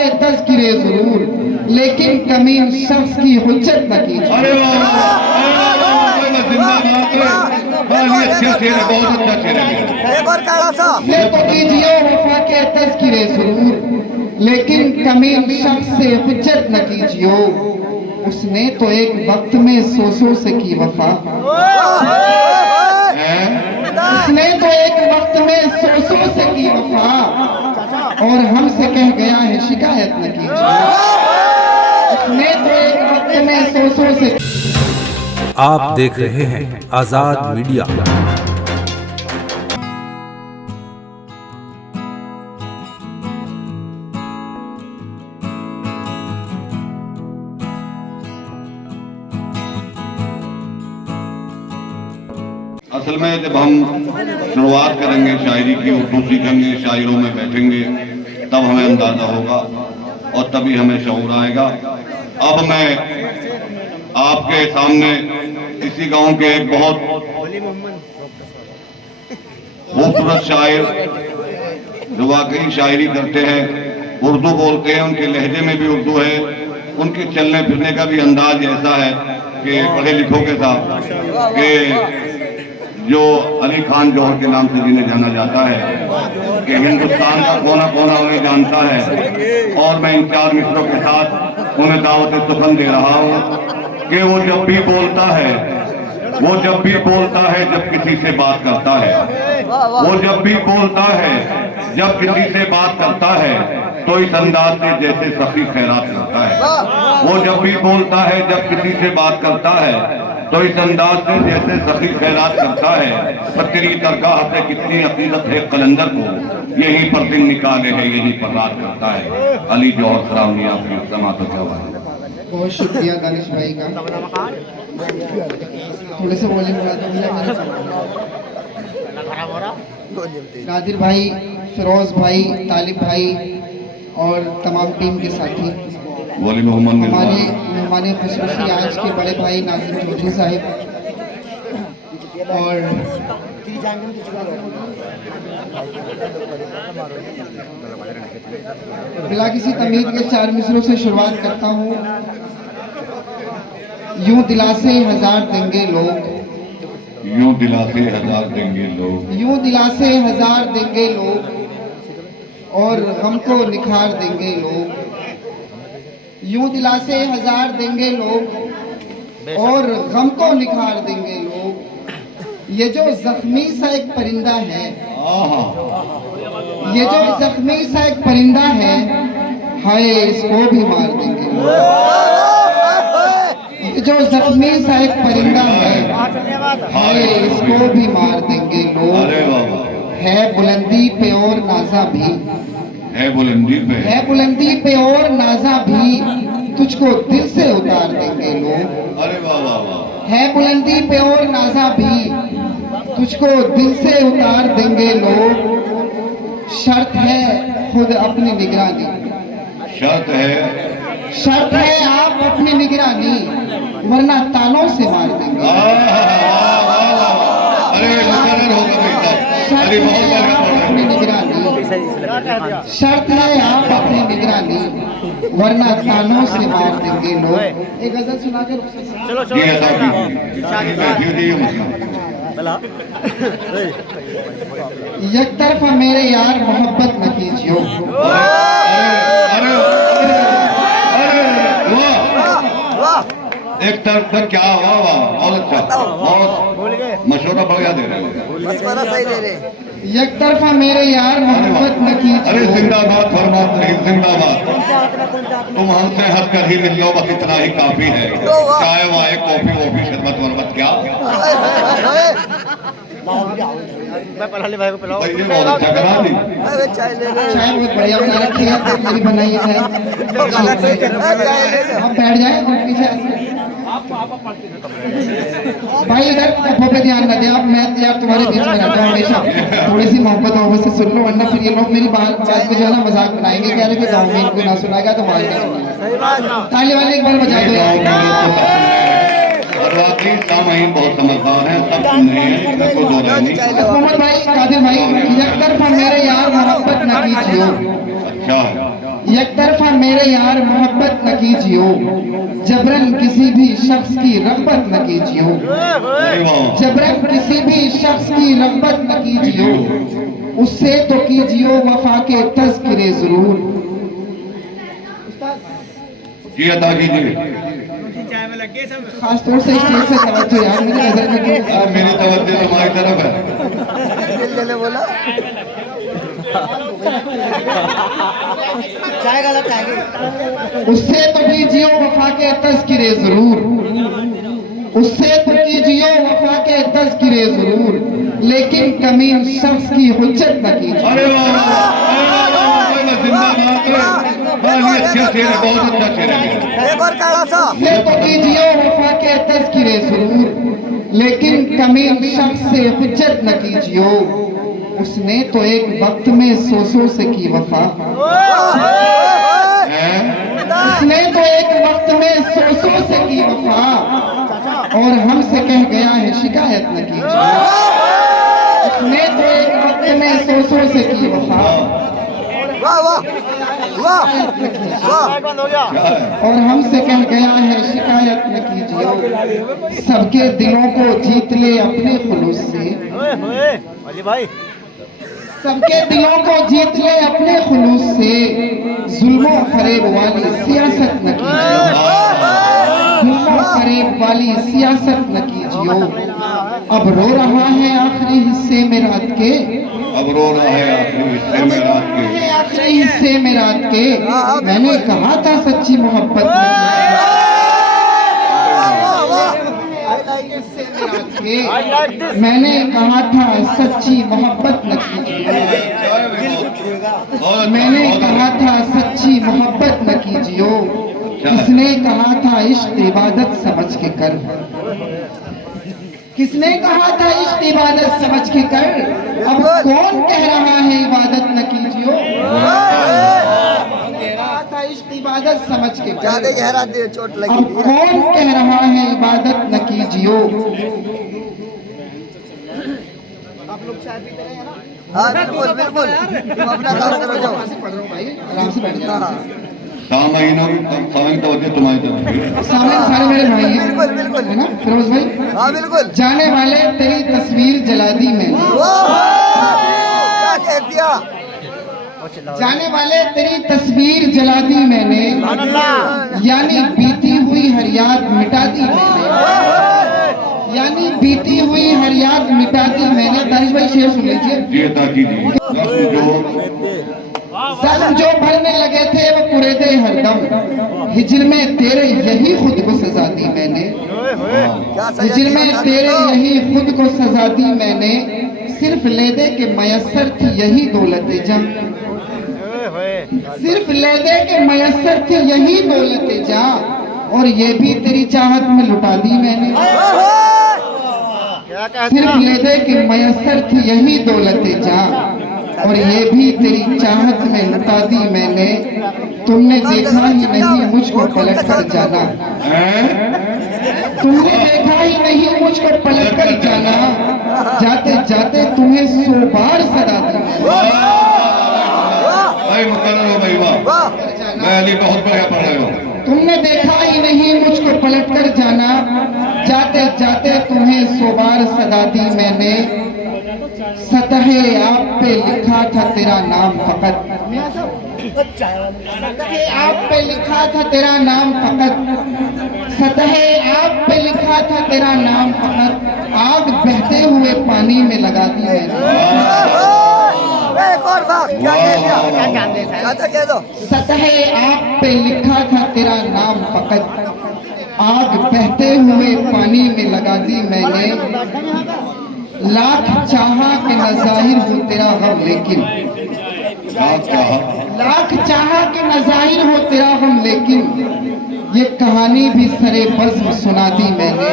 के तज़किरे जरूर, लेकिन कमी शख्स की हुज्जत न कीजिए। अरे वाह, ये तो कीजिए वफा के तज़किरे जरूर, लेकिन कमी शख्स से हुज्जत न कीजिए। उसने तो एक वक्त में सौ से की वफा, उसने तो एक वक्त में सौ से की वफा, और हमसे कह गया है शिकायत न कीजिए। उसने तो एक वक्त में सौ से। आप देख रहे हैं आजाद मीडिया। असल में जब हम शुरुआत करेंगे शायरी की, उर्दू सीखेंगे, शायरों में बैठेंगे, तब हमें अंदाजा होगा और तभी हमें शऊर आएगा। अब मैं आपके सामने इसी गांव के एक बहुत खूबसूरत शायर जो वाकई शायरी करते हैं, उर्दू बोलते हैं, उनके लहजे में भी उर्दू है, उनके चलने फिरने का भी अंदाज ऐसा है कि पढ़े लिखों के साथ कि जो अली खान जौहर के नाम से जिन्हें जाना जाता है कि हिंदुस्तान का कोना कोना उन्हें जानता है। और मैं इन 4 मित्रों के साथ उन्हें दावत सुखन दे रहा हूँ कि वो जब भी बोलता है, वो जब भी बोलता है जब किसी से बात करता है, वो जब भी बोलता है जब किसी से बात करता है तो इस अंदाज से जैसे सखी खैरात करता है। वो जब भी बोलता है जब किसी से बात करता है तो इस अंदाज से जैसे सखी खैरात करता है। पर तेरी दरगाह से कितनी अकीदत है कलंदर को, यहीं पर दिन निकाले है यहीं पर रात करता है। अली जौहर सलामी आपकी समा तो क्या बात है। बहुत शुक्रिया दानिश भाई का। थोड़े से बोले नादिर भाई, फिरोज भाई, तालिब भाई और तमाम टीम के साथी, वली मोहम्मद हमारे मेहमान खुसूसी आज के बड़े भाई नाज़िम चौधरी साहिब, और बिला किसी तमीज़ के 4 मिसरों से शुरुआत करता हूँ। यूं दिलासे हजार देंगे लोग, यूं दिलासे हजार देंगे लोग, यूं दिलासे हजार देंगे लोग, और गम को निखार देंगे लोग। यूं दिलासे हजार देंगे लोग और गम को निखार देंगे लोग। ये जो जख्मी सा एक परिंदा है, ये जो जख्मी सा एक परिंदा है, हाय इसको भी मार देंगे लोग। ये जो जख्मी सा एक परिंदा है, हाय इसको भी मार देंगे लोग। है बुलंदी पे और नाजा भी, है बुलंदी पे, है बुलंदी पे और नाजा भी, तुझको दिल से उतार देंगे लोग। अरे वाह वाह वाह। है बुलंदी पे और नाजा भी, तुझको दिल से उतार देंगे लोग। शर्त है खुद अपनी निगरानी, शर्त है, शर्त है आप अपनी निगरानी, वरना तालों से मार देंगे। अरे मुकर्रर हो गया शर्त है आप अपनी निगरानी, शर्त है आप अपनी निगरानी, वरना तालों से मार देंगे लोग। एक गजल सुना कर एक तरफा मेरे यार मोहब्बत न कीजियो। एक तरफ पर क्या हुआ, वाह बहुत अच्छा, बहुत मशवरा बढ़िया दे रहे हो। एक तरफा मेरे यार मोहब्बत न कीजियो। अरे जिंदाबाद फरमात रही, जिंदाबाद। तुम हमसे हंस कर ही मिल लो, बस इतना ही काफी है। चाय वाय कॉफी वॉफी शरबत वरबत क्या, भाई को पिलाओ। बहुत अच्छा करा दी। चाय बहुत बढ़िया बना रखी है, मेरी बनाई है। आप बैठ जाए पीछे भाई, इधर कपों पे ध्यान न दे आप। मैं यार तुम्हारे बीच में रहता हूँ हमेशा, थोड़ी सी मोहब्बत से सुन लो, वरना फिर ये लोग मेरी बात में जो है ना मजाक बनाएंगे, कह रहे कि गाँव में इनको ना सुनाएगा तो हमारे नहीं सुनाएगा। ताली वाले एक बार बजा दो। और वाकई सामईन बहुत समझदार हैं, सब सुन रहे हैं, इसमें कोई दो राय नहीं। मोहम्मद भाई, कादिर भाई, एक तरफा मेरे यार मोहब्बत न कीजियो। अच्छा एक तरफा मेरे यार मोहब्बत न कीजियो, जबरन किसी भी शख्स की रग़बत न कीजियो, अरे वाह जबरन किसी भी शख्स की रग़बत न कीजियो, उससे तो कीजियो वफा के तज़किरे जरूर। जी अदा कीजिए। खास तौर से स्टेज से तवज्जो यार, मेरी नजर में क्यों? यार मेरी तवज्जो तुम्हारी तरफ है। दिल देने बोला चाय गलत आएगी। उससे तो कीजियो वफा के तज़किरे जरूर, उससे तो कीजियो वफा के तज़किरे जरूर, लेकिन कमीन शख्स की हुज्जत न कीजिए। अरे वाह जिंदाबाद, अच्छा शेर है, बहुत अच्छा शेर है। एक और काला सा उससे तो कीजियो वफा के तज़किरे जरूर, लेकिन कमीन शख्स से हुज्जत न कीजियो, उसने तो एक वक्त में सौ से की वफा, उसने तो एक वक्त में सौ से की वफा, और हमसे कह गया है शिकायत न कीजिए। उसने तो एक वक्त में सौ से की वफा, वाह वाह वाह वाह क्या है? और हमसे कह गया है शिकायत न कीजिए। सबके दिलों को जीत ले अपने खुलूस से, अली भाई सबके दिलों को जीत ले अपने खुलूस से, जुल्मों फरेब वाली सियासत न कीजिए, जुल्मों फरेब वाली सियासत न कीजियो। अब रो रहा है आखिरी हिस्से में रात के, अब रो रहा है आखिरी हिस्से में रात के। आखिरी हिस्से में रात के, मैंने कहा था सच्ची मोहब्बत न कीजिए। हिस्से में रात के, मैंने कहा था सच्ची मोहब्बत न कीजिए, मैंने कहा था सच्ची मोहब्बत न कीजियो। किसने कहा था इश्क इबादत समझ के कर, किसने कहा था इश्क इबादत समझ के कर, अब कौन कह रहा है इबादत न कीजियो। कहा था इश्क इबादत समझ के कर, ज्यादा गहरा दे चोट अब लगी कौन कह रहा है इबादत न कीजियो। आप लोग चाय पीते रहे हैं ना? हाँ बिल्कुल बिल्कुल, तुम अपना काम करो जाओ। पढ़ रहा हूँ भाई, आराम से बैठ जाओ। हाँ सामयिनों की तवज्जो तुम्हारी तरफ है। सामने सारे मेरे भाई हैं, बिल्कुल बिल्कुल है ना फिरोज भाई? हाँ बिल्कुल। जाने वाले तेरी तस्वीर जला दी मैंने, क्या कह दिया? जाने वाले तेरी तस्वीर जला दी मैंने, यानी बीती हुई हर याद मिटा दी मैंने, यानी बीती हुई हर याद मिटा दी मैंने। दानिश भाई शेर सुन लीजिए। जी अदा कीजिए। जख्म जो भरने लगे थे वो कुरेदे हरदम, हिजर में तेरे यही खुद को सजा दी मैंने, क्या सजा हिजर दिया में था? तेरे यही खुद को सजा दी मैंने, सिर्फ लेदे के मयसर थी यही दौलत जम, सिर्फ लेदे के मयसर थी यही दौलत जा, और ये भी तेरी चाहत में लुटा दी मैंने, सिर्फ लेदे के मयसर थी यही दौलत जा, और ये भी तेरी चाहत में लुटा दी मैंने। तुमने देखा ही नहीं मुझको पलट कर जाना, तुमने देखा ही नहीं मुझको पलट कर जाना, जाते जाते तुम्हें 100 बार सदा दी मैंने। भाई मुकर्रर हो भाई, वाह, मैं अली बहुत बढ़िया पढ़ रहे हो। तुमने देखा ही नहीं मुझको पलट कर जाना, जाते जाते तुम्हें 100 बार सदा दी मैंने। सतहे आप पे लिखा था तेरा नाम फकत, सतहे आप पे लिखा था तेरा नाम फकत, सतहे आप पे लिखा था तेरा नाम फकत, आग बहते हुए पानी में लगा दी मैंने। एक और बात क्या कह दिया? क्या जानते हैं? क्या कह दो? सतहे आप पे लिखा था तेरा नाम फकत, आग बहते हुए पानी में लगा दी मैंने। लाख चाहा कि न जाहिर हो तेरा गम लेकिन, लाख चाहा कि न जाहिर हो तेरा गम लेकिन, ये कहानी भी सरे बज़्म सुना दी मैंने,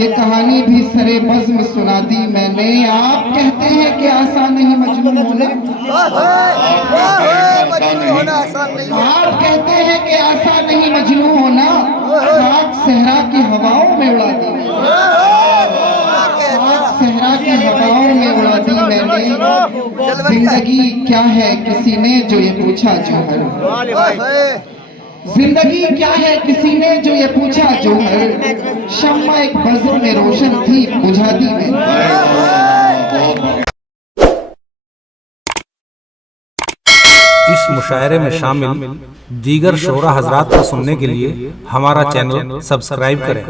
ये कहानी भी सरे बज़्म सुना दी मैंने। आप कहते हैं कि आसान नहीं मजनून होना, होना आसान नहीं है। आप कहते हैं कि आसान नहीं मजनून होना, रात सहरा की हवाओं में उड़ा दी, रात सहरा की हवाओं में उड़ा दी मैंने जिंदगी क्या है किसी ने जो ये पूछा जौहर जिंदगी क्या है किसी ने जो ये पूछा जौहर शम्मा एक बज़्म में रोशन थी बुझा दी मैंने इस मुशायरे में शामिल दीगर शोरा हजरात को सुनने के लिए हमारा चैनल सब्सक्राइब करें।